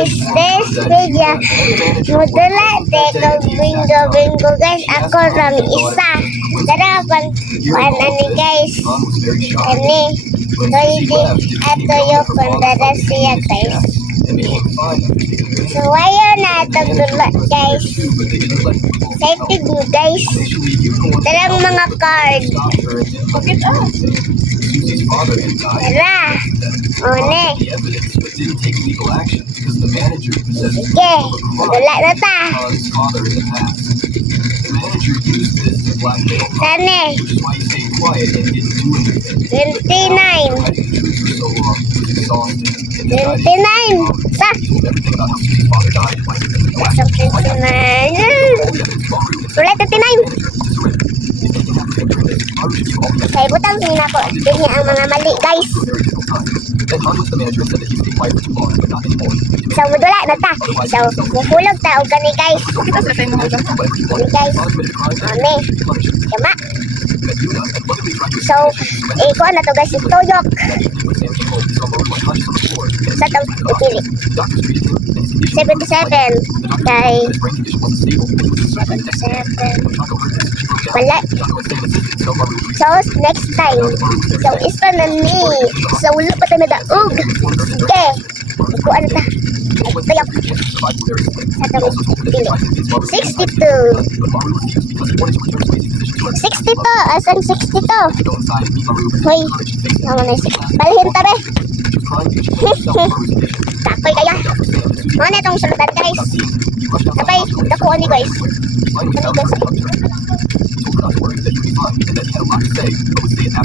guys, this video mudula teko bingo guys, ako lang isa. Tara pang ni guys, ini pwede ato yung pandara siya guys. So ayaw na itong dula guys, excited mo guys. Tara mga card. Tara, one. Sige, dula na ta. Sane? 29. 29. Sa? Sa 29. Ulit 29. Sa ibutang hina po. Tingin ang mga mali guys. So, mudula na ta. So, mahulog ta o gani guys. Gani guys. Ame. Yama. So, ikuha na to guys. Tuyok. Sa itong ipili. 77. Kay 77. Wala. So, next time. So, isa na ni. So, ulo pa tayo na daog. Sige. Ikuha na ta. Ay, tuyok. Sa itong ipili. 62. 62. Asan 62? Hoy. Naman na isip. Balhin ta be. Takoy kaya. Ano itong sulutan guys? Sabay, dakuan ni guys. Ano guys?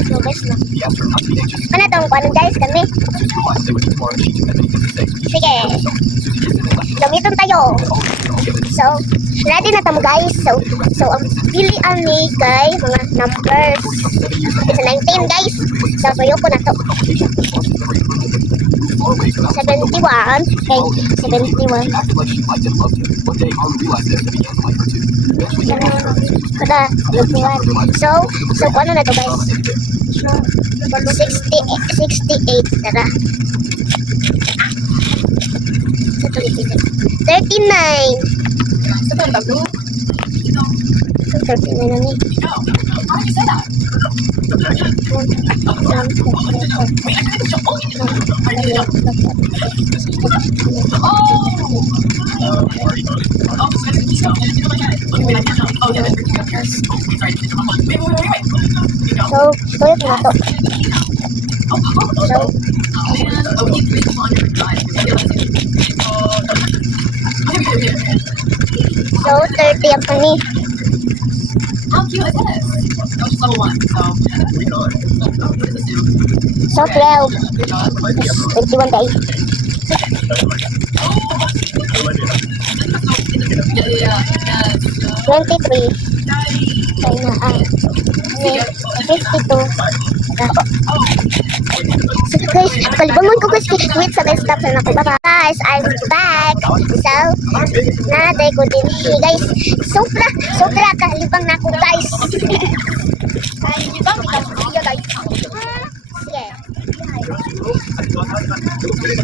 No guys na. Ano itong kuanan guys kami? Sige. Lumiton tayo. So, ready na tamo guys. So ang pilian ni kay mga numbers. It's 19 guys. So, tuyo ko na to. 71. Okay, 71. Kada, 71. So, ano na to guys? 68. Tara. 39. 39 na ni. So, tuyok na to. So, 30 ang pani. How cute is this? No, she's level 1, so. So, 12. 21 days. Yeah. 23. Kaya na 52. So guys, kalibangon ko guys. Wait, sabay stop na ako. Bye guys, I'm back. So, natay ko din guys. Sobra kalibang na ako guys. Kalibang na ako guys.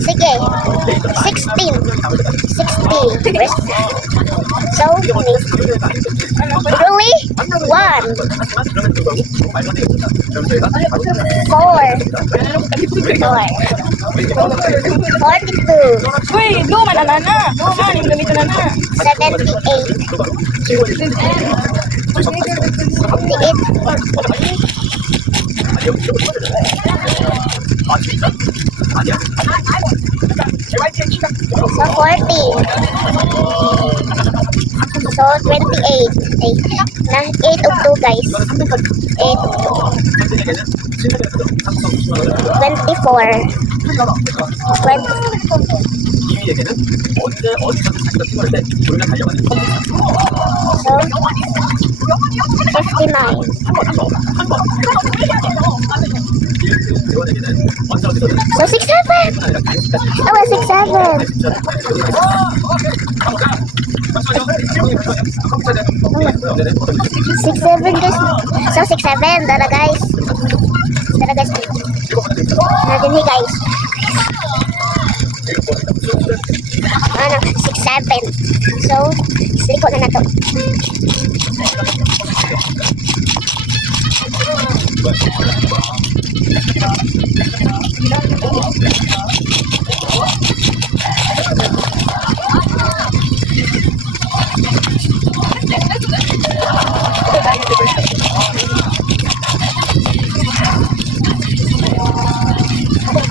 Sige. 16. So, really? 1. 4. 42. Wait, luma na. Luma, yung gamito na. 78. So 40. So 28. Okay. Na 8 of 2 guys. 8 of 2. 24. 59. So 67. Oh, 67. 67 guys. So 67. Dara guys. Natin guys. 11. So, sliko na nato.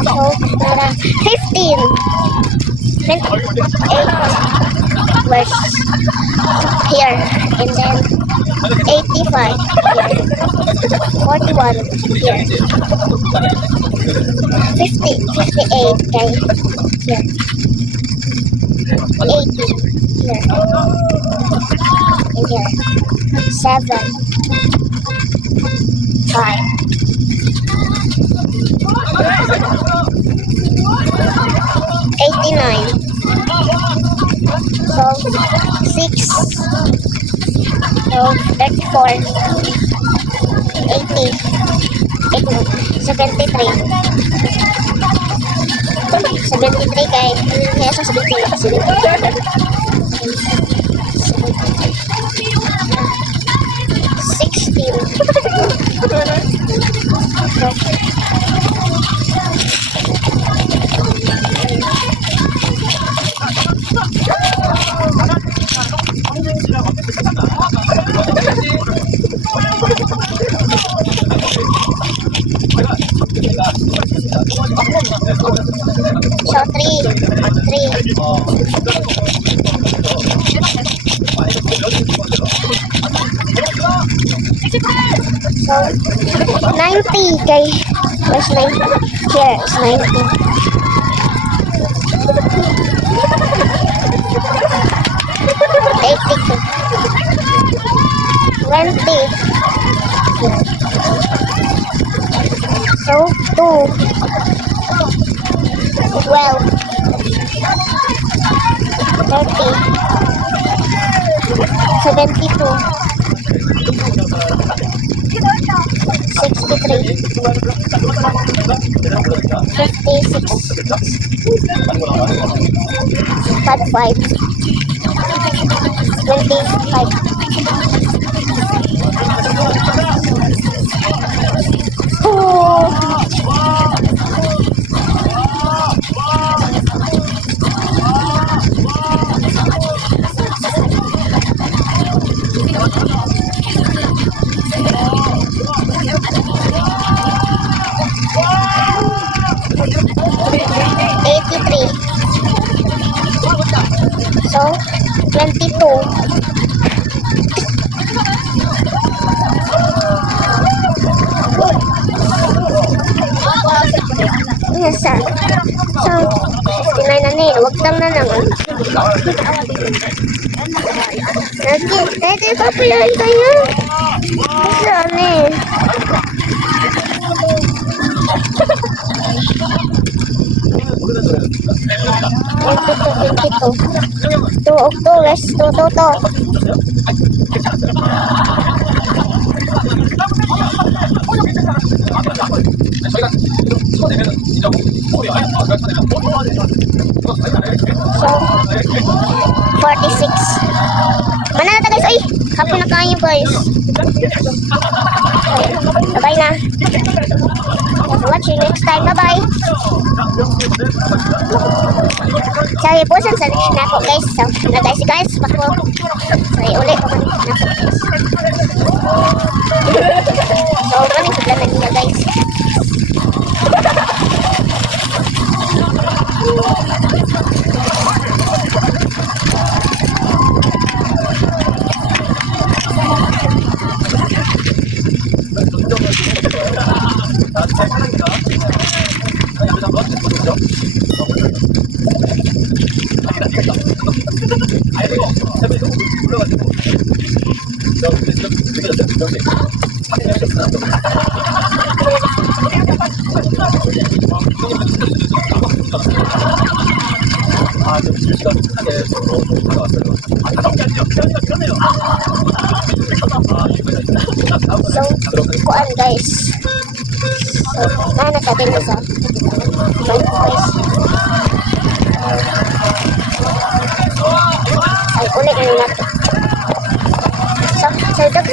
So, para 15. 28 was here, and then 85 here, 41 here, 50, 58 okay, here, 80 here, and here, 7, 5, 89. So, 6. So, 34. 80. 73. 73 guys. Kaya sa 73 kasi 90 kay where's 90? Here is 90. 82. 20. So 2. 12. 30. 72. 63, 56, 55, 25. Oh. So, 22. Yes, sir. So, 59 na niya. Huwag lang na naman. Lagi, pwede pa pilay kayo. Saan eh? Two Octobers, two. So, 46. Mana na ta guys? Ay, hapon na kayo guys. Bye-bye na. Thanks for watching. Next time, bye-bye. Saya bosan sa next na ako guys. So, nagay si guys. Bako. Saya ulit ko man na ako guys. So, maraming suglan na nila guys. So, kuan guys. So, natin sa guys.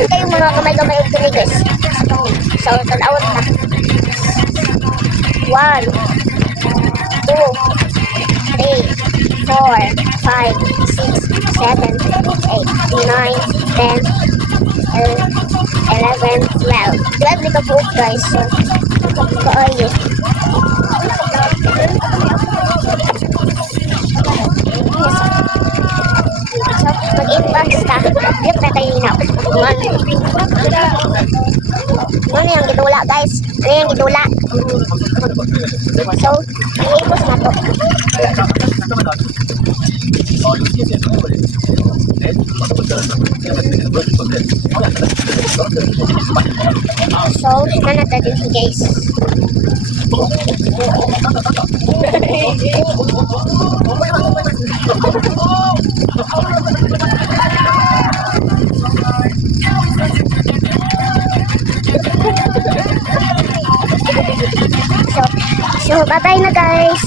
kayong mga kamay-kamay og diri guys. So, tanawon ta. 1, 2, 3, 4, 5, 6, 7, 8, 9, 10, 11, 12. 12 ni kabuok guys. So, kaayo. So, mag-inbox ta. Click na tayo na. Ano yung gidula guys? Ano yung gidula? So, i-inbox na to. So, nanata din si guys. So, bye-bye na guys.